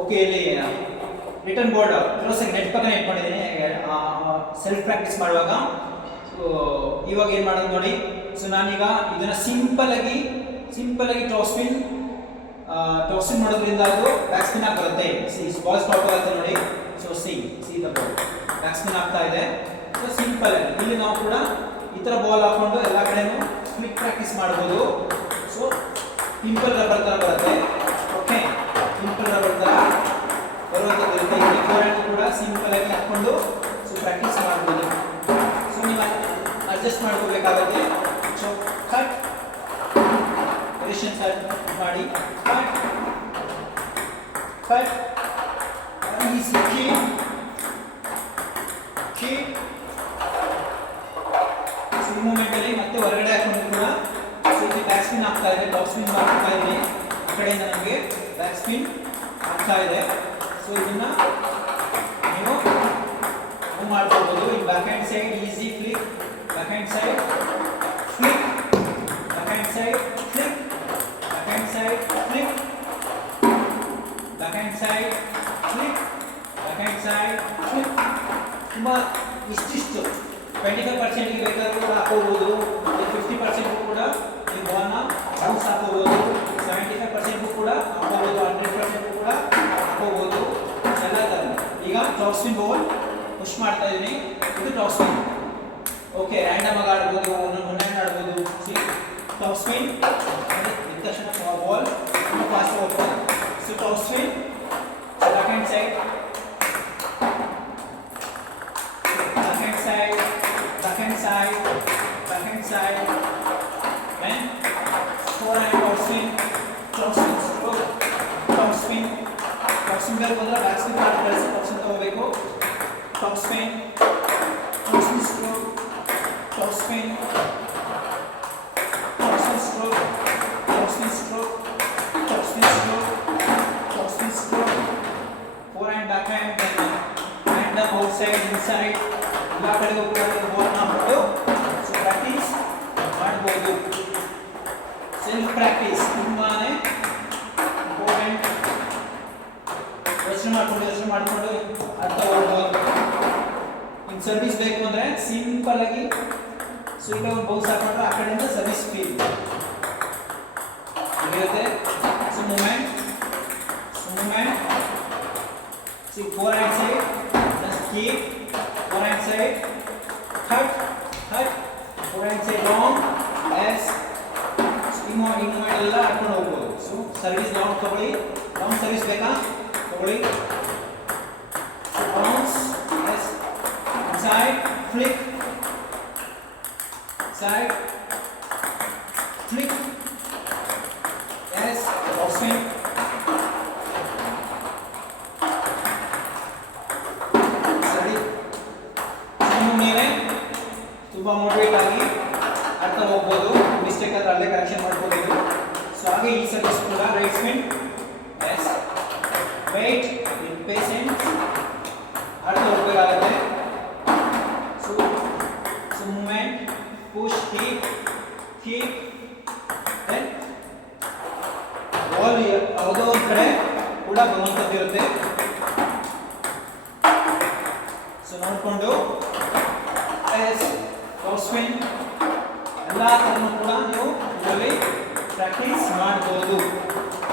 Okay ಇಲ್ಲಿ return board close net ಪಕ್ಕ ಇಟ್ಕೊಂಡಿದ್ದೀನಿ. ಸೆಲ್ಫ್ ಪ್ರಾಕ್ಟೀಸ್ ಮಾಡುವಾಗ. ಇವಾಗ ಏನು ಮಾಡೋದು ನೋಡಿ. ಸೊ ನಾನೀಗ ಇದನ್ನು ಸಿಂಪಲ್ ಆಗಿ ಸಿಂಪಲ್ ಆಗಿ ಟಾಪ್ ಸ್ಪಿನ್ ಟಾಪ್ ಸ್ಪಿನ್ ಮಾಡೋದ್ರಿಂದ ಅದು back spin see ball stop ಆಗುತ್ತೆ ನೋಡಿ. So see see the ball back ಆಗ್ತಾ ಇದೆ. ಸೊ ಸಿಂಪಲ್ ಇಲ್ಲಿ ನಾವು ಕೂಡ ಈ ಥರ ಬಾಲ್ ಹಾಕೊಂಡು ಎಲ್ಲ ಕಡೆನೂ ಕ್ಲಿಕ್ ಪ್ರಾಕ್ಟೀಸ್ ಮಾಡ್ಬೋದು. ಸೊ ಸಿಂಪಲ್ ರಬ್ಬರ್ ಥರ ಬರುತ್ತೆ. ಪಿಂಪಲ್ ರಬ್ಬರ್ ಥರ ಬರುವಂಥದ್ದು ಇರುತ್ತೆ ಇಲ್ಲಿ ಫೋರ್ ಕೂಡ ಸಿಂಪಲ್ ಆಗಿ ಹಾಕೊಂಡು ಸೊ ಪ್ರಾಕ್ಟೀಸ್ ಮಾಡ್ಬೋದು ಸೊ ನೀವು ಅಡ್ಜಸ್ಟ್ ಮಾಡ್ಕೋಬೇಕಾಗುತ್ತೆ ಸೊ ಕಟ್ ರಿಲೇಷನ್ ಮಾಡಿ cut cut easy keep keep so ಈ ಮೂಮೆಂಟ್ ಅಲ್ಲಿ ಮತ್ತೆ ಹೊರಗಡೆ ಹಾಕೊಂಡು ಕೂಡ ಸೊ ಇಲ್ಲಿ ಬ್ಯಾಕ್ ಸ್ಪಿನ್ ಆಗ್ತಾ ಇದೆ ಟಾಪ್ ಸ್ಪಿನ್ ಮಾಡ್ತಾ ಇದೆ ಆ ಕಡೆಯಿಂದ ನಮಗೆ ಬ್ಯಾಕ್ ಸ್ಪಿನ್ ಆಗ್ತಾ ಇದೆ ಸೊ ಇದನ್ನ ನೀವು ಮೂವ್ ಮಾಡ್ಕೊಳ್ಬೋದು ಈ backhand side easy flick backhand side flick backhand side flick backhand side flick backhand side flick backhand side flick ತುಂಬ ಇಷ್ಟಿಷ್ಟು ಟ್ವೆಂಟಿ ಫೈವ್ ಪರ್ಸೆಂಟ್ಗೆ ಬೇಕಾದ್ರೂ ಕೂಡ ಹಾಕೋಬೋದು ಫಿಫ್ಟಿ ಪರ್ಸೆಂಟ್ಗೂ ಕೂಡ ಈ ಬಾಲ್ನ ಬೌನ್ಸ್ ಹಾಕೋಬೋದು ಈಗ ಟಾಪ್ ಸ್ಪಿನ್ ಬಾಲ್ ಪುಷ್ ಮಾಡ್ತಾ ಇದ್ದೀನಿ ಇದು ಟಾಪ್ ಸ್ಪಿನ್ ಓಕೆ ರ್ಯಾಂಡಮ್ ಆಗಿ ಆಡ್ಬೋದು ಒಂದೊಂದು ಒನ್ ಹ್ಯಾಂಡ್ ಆಡ್ಬೋದು. ಸಿ ಟಾಪ್ ಸ್ಪಿನ್ ಇದ್ದ ತಕ್ಷಣ ಬಾಲ್ ತುಂಬ ಫಾಸ್ಟ್ ಹೋಗ್ತದೆ. So topspin backhand side back hand side, back hand side, back hand side, and forehand top spin, top spin stroke, top spin, top spin ಬೇಕು ಅಂದ್ರೆ backspin card top spin, top spin stroke, top spin, top spin stroke, top spin stroke, top spin stroke, top spin stroke, forehand, backhand, and the outside, inside, ಎಲ್ಲ ಕಡೆಗೂ ಕೂಡ ಬಾಲ್ನ ಬಿಟ್ಟು so practice ಮಾಡ್ಬೋದು self practice ತುಂಬಾನೇ important ಯೋಚನೆ ಮಾಡ್ಕೊಂಡು ಯೋಚನೆ ಮಾಡ್ಕೊಂಡು ಅರ್ಥ ಹೋಗ್ಬೋದು ಇನ್ನು ಸರ್ವಿಸ್ ಬೇಕು ಅಂದ್ರೆ ಸಿಂಪಲ್ ಆಗಿ ಸೊ ಈಗ ಒಂದು ಬೌಸ್ ಹಾಕೊಂಡ್ರೆ ಆ ಕಡೆಯಿಂದ ಸರ್ವಿಸ್ ಫೀಲ್ ಇರುತ್ತೆ so moment so moment four hand side, just keep four hand side, side cut, four hand side long, as ಇಮೋ ಮೂಮೆಂಟ್ ಎಲ್ಲ ಹಾಕೊಂಡು ಹೋಗ್ಬೋದು. ಸೊ ಸರ್ವಿಸ್ ಲಾಂಗ್ ತಗೊಳ್ಳಿ. ಲಾಂಗ್ ಸರ್ವಿಸ್ ಬೇಕಾ? ತಗೊಳ್ಳಿ. ಸೈಡ್ ಫ್ಲಿಕ್ ಸೈಡ್ ಫ್ಲಿಕ್ ಎಸ್ ಬಾಕ್ಸ್ ಸ್ವಿಂಗ್ ಸರಿ ನೀವು ನೀವೇ ತುಂಬ ಮೋಟಿವೇಟ್ ಆಗಿ ಅರ್ಥ ಹೋಗ್ಬೋದು ಮಿಸ್ಟೇಕ್ ಆದ್ರೆ ಅಲ್ಲೇ ಕರೆಕ್ಷನ್ ಮಾಡ್ಕೋಬೇಕು ಸೊ ಹಾಗೆ ಈ ಸರ್ವಿಸ್ ಕೂಡ ರೈಟ್ ಸ್ಪಿನ್ ಎಸ್ ವೇಟ್ ವಿತ್ ಪೇಷೆಂಟ್ ಅರ್ಥ ಹೋಗ್ಬೇಕಾಗತ್ತೆ so so moment push keep keep then ball ಯಾವುದೋ ಒಂದು ಕಡೆ ಕೂಡ ಬರುವಂಥದ್ದು ಇರುತ್ತೆ ನೋಡಿಕೊಂಡು ಎಸ್ ಸ್ಪಿನ್ ಎಲ್ಲ ಥರನೂ ಕೂಡ ನೀವು ಇದರಲ್ಲಿ ಪ್ರಾಕ್ಟೀಸ್ ಮಾಡ್ಬೋದು.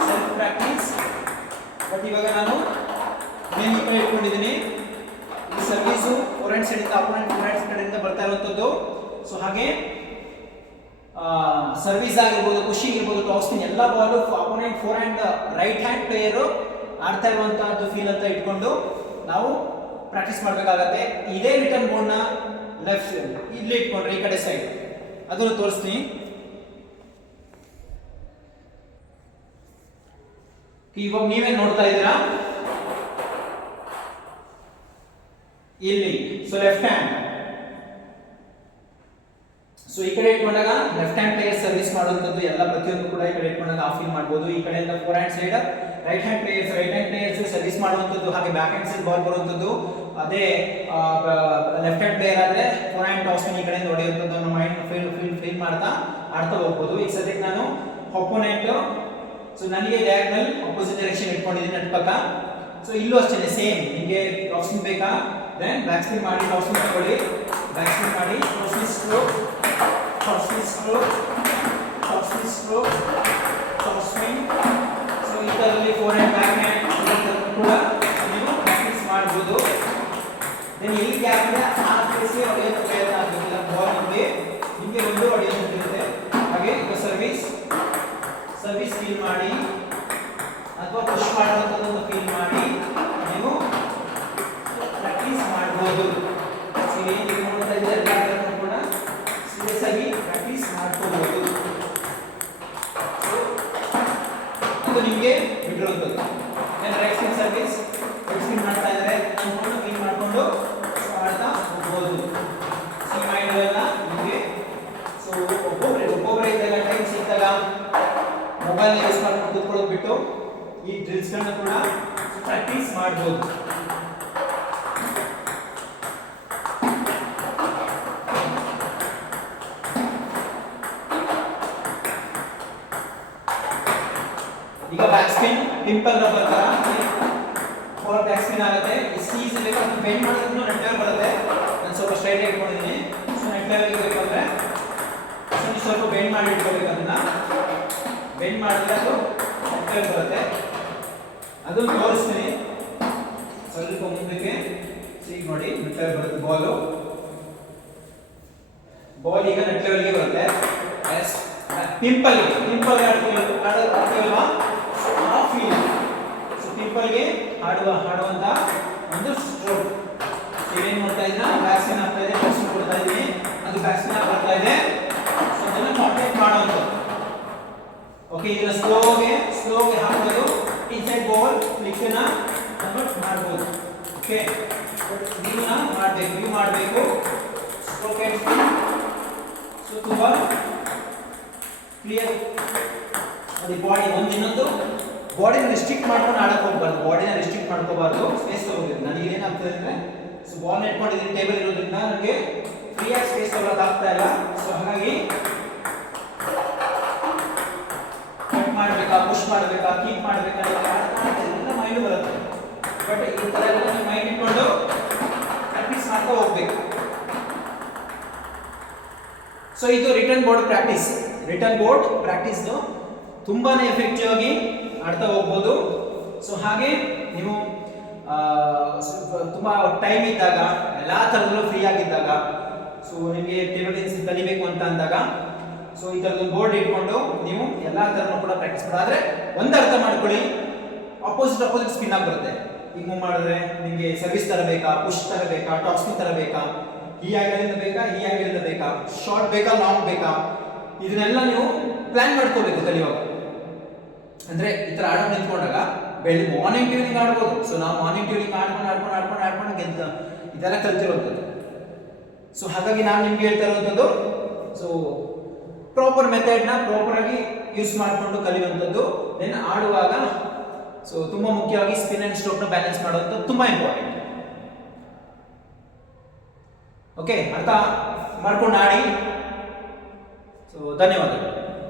ಸೆಲ್ಫ್ ಪ್ರಾಕ್ಟೀಸ್ ಬಟ್ ಇವಾಗ ನಾನು ಮೇನ್ ಈ ಕಡೆ ಇಟ್ಕೊಂಡಿದ್ದೀನಿ ಈ ಸರ್ವೀಸು ಫೋರೆಂಟ್ ಸೈಡಿಂದ ಅಪೋನೆಂಟ್ ಫೋರೆಂಟ್ ಕಡೆಯಿಂದ ಬರ್ತಾ ಇರುವಂಥದ್ದು. ಸೊ ಹಾಗೆ ಸರ್ವಿಸ್ ಆಗಿರ್ಬೋದು, ಖುಷಿ ಇರ್ಬೋದು ಟಾಪ್ ಸ್ಪಿನ್ ಎಲ್ಲ ball opponent forehand right hand player ಆಡ್ತಾ ಇರುವಂತಹದ್ದು ಫೀಲ್ ಅಂತ ಇಟ್ಕೊಂಡು ನಾವು ಪ್ರಾಕ್ಟೀಸ್ ಮಾಡಬೇಕಾಗತ್ತೆ. ಇದೇ ರಿಟರ್ನ್ ಬೋರ್ಡ್ನ ಲೆಫ್ಟ್ ಇಲ್ಲಿ ಇಟ್ಕೊಂಡ್ರೆ ಈ ಕಡೆ ಸೈಡ್ ಅದನ್ನು ತೋರಿಸ್ತೀನಿ. ಇವಾಗ ನೀವೇ ನೋಡ್ತಾ ಇದ್ದೀರಾ? ಇಲ್ಲಿ. ಸೊ ಲೆಫ್ಟ್ ಹ್ಯಾಂಡ್ ಸೊ ಈ ಕಡೆ ಇಟ್ಕೊಂಡಾಗ ಲೆಫ್ಟ್ ಹ್ಯಾಂಡ್ ಪ್ಲೇಯರ್ ಸರ್ವಿಸ್ ಮಾಡುವಂಥದ್ದು ಎಲ್ಲ ಪ್ರತಿಯೊಂದು ಕೂಡ ಈ ಕಡೆ ಇಟ್ಕೊಂಡಾಗ ಆಫ್ ಇನ್ ಮಾಡ್ಬೋದು. ಈ ಕಡೆಯಿಂದ forehand side right hand players right hand players service ಮಾಡುವಂಥದ್ದು, ಹಾಗೆ ಬ್ಯಾಕ್ ಹ್ಯಾಂಡ್ ಸೈಡ್ ಬಾಲ್ ಬರುವಂಥದ್ದು. ಅದೇ ಲೆಫ್ಟ್ ಹ್ಯಾಂಡ್ ಪ್ಲೇಯರ್ ಆದ್ರೆ ಫೋರ್ ಹ್ಯಾಂಡ್ ಟಾಸ್ಮಿನ್ ಈ ಕಡೆಯಿಂದ ಹೊಡೆಯುವಂಥದ್ದು ನಮ್ಮ ಮೈಂಡ್ ಫೀಲ್ ಫೀಲ್ ಫೀಲ್ ಮಾಡ್ತಾ ಆಡ್ತಾ ಹೋಗ್ಬೋದು. ಈಗ ಸದ್ಯಕ್ಕೆ ನಾನು ಅಪೋನೆಂಟ್ ಸೊ ನನಗೆ ಡಯಾಗ್ನಲ್ ಅಪೋಸಿಟ್ ಡೈರೆಕ್ಷನ್ ಇಟ್ಕೊಂಡಿದ್ದೀನಿ ನಟ್ ಪಕ್ಕ. ಸೊ ಇಲ್ಲೂ ಅಷ್ಟೇ ಸೇಮ್ ನಿಮಗೆ ಟಾಸ್ಮಿನ್ ಬೇಕಾ? ದೆನ್ ಬ್ಯಾಕ್ ಸ್ಪಿನ್ ಮಾಡಿ ಟಾಸ್ಮಿನ್ ತಗೊಳ್ಳಿ ಬ್ಯಾಕ್ ಸ್ಪಿನ್ ಮಾಡಿ ಟಾಸ್ಮಿನ್ ಸ್ಟ್ರೋಕ್ ಟಾಸ್ಮಿನ್ ಸ್ಟ್ರೋಕ್ ಟಾಸ್ಮಿನ್ ಸ್ಟ್ರೋಕ್ також ಈ ಕೂಡ ಪ್ರಾಕ್ಟೀಸ್ ಮಾಡ್ಬೋದು. ಈಗ ಬ್ಯಾಕ್ ಸ್ಪಿನ್ ಪಿಂಪಲ್ ರಬ್ಬರ್ ತರ ಫೋರ್ ಬ್ಯಾಕ್ ಸ್ಪಿನ್ ಆಗುತ್ತೆ. ಎಷ್ಟು ಈಸಿ ಬೇಕು ಅದನ್ನ ಬೆಂಡ್ ಮಾಡೋದ್ರೂ ನೆಟ್ ಬರುತ್ತೆ. ನಾನು ಸ್ವಲ್ಪ ಸ್ಟ್ರೈಟ್ ಇಟ್ಕೊಂಡಿದ್ದೀನಿ. ಸೊ ನೆಟ್ ಲೆವೆಲ್ ಸೊ ನೀವು ಸ್ವಲ್ಪ ಬೆಂಡ್ ಮಾಡಿ ಇಟ್ಕೋಬೇಕು ಅದನ್ನ. ಬೆಂಡ್ ಮಾಡಿದ್ರೆ ಅದು ನೆಟ್ ಬರುತ್ತೆ. ಅದನ್ನು ತೋರಿಸ್ತೀನಿ. ಸ್ವಲ್ಪ ಮುಂದಕ್ಕೆ ಸೀಗ್ ನೋಡಿ ನೆಟ್ಲೆವೆಲ್ ಬರುತ್ತೆ ಬಾಲು. ಬಾಲ್ ಈಗ ನೆಟ್ ಲೆವೆಲ್ಗೆ ಬರುತ್ತೆ ಎಸ್ ಪಿಂಪಲ್ ಪಿಂಪಲ್ ಆಡ್ತೀವಲ್ವಾ ಆ ಫೀಲ್ ಸೊ ಪಿಂಪಲ್ಗೆ ಆಡುವ ಹಾಡುವಂತ ಒಂದು ಸ್ಟ್ರೋಕ್ ಏನೇನು ಮಾಡ್ತಾ ಇದ್ದೀನ ವ್ಯಾಕ್ಸಿನ್ ಆಗ್ತಾ ಇದೆ ವ್ಯಾಕ್ಸಿನ್ ಕೊಡ್ತಾ ಇದ್ದೀನಿ ಅದು ವ್ಯಾಕ್ಸಿನ್ ಬರ್ತಾ ಇದೆ ಸೊ ಅದನ್ನು ಕಾಂಟ್ಯಾಕ್ಟ್ ಮಾಡುವಂಥದ್ದು ಓಕೆ ಇದನ್ನ ಸ್ಲೋಗೆ ಸ್ಲೋಗೆ ಹಾಕೋದು ಇನ್ಸೈಡ್ ಬಾಲ್ ಕ್ಲಿಕ್ಕನ್ನ ಕನ್ವರ್ಟ್ ಮಾಡ್ಬೋದು ಓಕೆ ಇದನ್ನ ಮಾಡಬೇಕು ನೀವು ಮಾಡಬೇಕು ಸ್ಟ್ರೋಕ್ ಆ್ಯಂಡ್ ಸ್ಪಿನ್ ಸೊ ತುಂಬ ಕ್ಲಿಯರ್ ಅದೇ ಬಾಡಿ ಒಂದು ಇನ್ನೊಂದು. ಬಾಡಿನ ರಿಸ್ಟ್ರಿಕ್ಟ್ ಮಾಡ್ಕೊಂಡು ಆಡಕ್ಕೆ ಹೋಗ್ಬಾರ್ದು. ಬಾಡಿನ ರಿಸ್ಟ್ರಿಕ್ಟ್ ಮಾಡ್ಕೋಬಾರ್ದು. ಸ್ಪೇಸ್ ತಗೋಬೇಕು. ನನಗೆ ಏನಾಗ್ತದೆ ಅಂದರೆ ಸೊ ಬಾಲ್ ಇಟ್ಕೊಂಡಿದ್ದೀನಿ ಟೇಬಲ್ ಇರೋದ್ರಿಂದ ನನಗೆ ಫ್ರೀಯಾಗಿ ಸ್ಪೇಸ್ ತಗೊಳಕ್ ಆಗ್ತಾ ಇಲ್ಲ. ಸೊ ಹಾಗಾಗಿ ಕಟ್ ಮಾಡಬೇಕಾ ಪುಷ್ ಮಾಡಬೇಕಾ ಕೀಪ್ ಮಾಡಬೇಕಾ ಎಲ್ಲ ಮೈಂಡ್ ಬರುತ್ತೆ. ಬಟ್ ಈ ಥರ ಮೈಂಡ್ ಇಟ್ಕೊಂಡು ಪ್ರಾಕ್ಟೀಸ್ ಮಾಡ್ತಾ ಹೋಗ್ಬೇಕು. ಸೊ ಇದು return board practice return board ಪ್ರಾಕ್ಟೀಸ್ದು ತುಂಬಾನೇ ಎಫೆಕ್ಟಿವ್ ಆಗಿ ಆಡ್ತಾ ಹೋಗ್ಬೋದು. ಸೊ ಹಾಗೆ ನೀವು ತುಂಬ ಟೈಮ್ ಇದ್ದಾಗ, ಎಲ್ಲ ಥರದಲ್ಲೂ ಫ್ರೀ ಆಗಿದ್ದಾಗ ಸೊ ನಿಮಗೆ ಟೇಬಲ್ ಟೆನ್ನಿಸ್ ಕಲಿಬೇಕು ಅಂತ ಅಂದಾಗ ಸೊ ಈ ಥರದೊಂದು ಬೋರ್ಡ್ ಇಟ್ಕೊಂಡು ನೀವು ಎಲ್ಲ ಥರನೂ ಕೂಡ ಪ್ರಾಕ್ಟೀಸ್ ಮಾಡಿ. ಆದರೆ ಒಂದು ಅರ್ಥ ಮಾಡ್ಕೊಳ್ಳಿ. ಅಪೋಸಿಟ್ ಅಪೋಸಿಟ್ ಸ್ಪಿನ್ ಆಗಿ ಬರುತ್ತೆ. ಈಗ ಮಾಡಿದ್ರೆ ನಿಮಗೆ ಸರ್ವಿಸ್ ತರಬೇಕಾ ಪುಷ್ ತರಬೇಕಾ ಟಾಪ್ ಸ್ಪಿನ್ ತರಬೇಕಾ? ಈ ಆ್ಯಂಗಲಿಂದ ಬೇಕಾ, ಈ ಆ್ಯಂಗಲಿಂದ ಬೇಕಾ? ಶಾರ್ಟ್ ಬೇಕಾ ಲಾಂಗ್ ಬೇಕಾ? ಇದನ್ನೆಲ್ಲ ನೀವು ಪ್ಲಾನ್ ಮಾಡ್ಕೋಬೇಕು ಕಲಿಯುವಾಗ ಅಂದ್ರೆ ಈ ತರ ಆಡೋ ನಿಂತ್ಕೊಂಡಾಗ ಬೆಳಿ ಮಾರ್ನಿಂಗ್ ಟ್ಯೂನಿಂಗ್ ಆಡ್ಬೋದು. ಸೊ ನಾವು ಮಾರ್ನಿಂಗ್ ಟ್ಯೂನಿಂಗ್ ಆಡ್ಕೊಂಡು ಆಡ್ಕೊಂಡು ಆಡ್ಕೊಂಡು ಆಡ್ಕೊಂಡು ಗೆದ್ದ ಇದೆಲ್ಲ ಕಲ್ತಿರುವಂಥದ್ದು ಸೊ ಹಾಗಾಗಿ ನಾನು ನಿಮ್ಗೆ ಹೇಳ್ತಾ ಇರುವಂಥದ್ದು ಸೊ ಪ್ರಾಪರ್ ಮೆಥಡ್ನ ಪ್ರಾಪರ್ ಆಗಿ ಯೂಸ್ ಮಾಡಿಕೊಂಡು ಕಲಿಯುವಂಥದ್ದು. ದೆನ್ ಆಡುವಾಗ ಸೊ ತುಂಬಾ ಮುಖ್ಯವಾಗಿ ಸ್ಪಿನ್ ಅಂಡ್ ಸ್ಟ್ರೋಕ್ನ ಬ್ಯಾಲೆನ್ಸ್ ಮಾಡುವಂಥದ್ದು ತುಂಬಾ ಇಂಪಾರ್ಟೆಂಟ್ ಓಕೆ ಅರ್ಥ ಮಾಡ್ಕೊಂಡು ಆಡಿ. ಸೊ ಧನ್ಯವಾದಗಳು.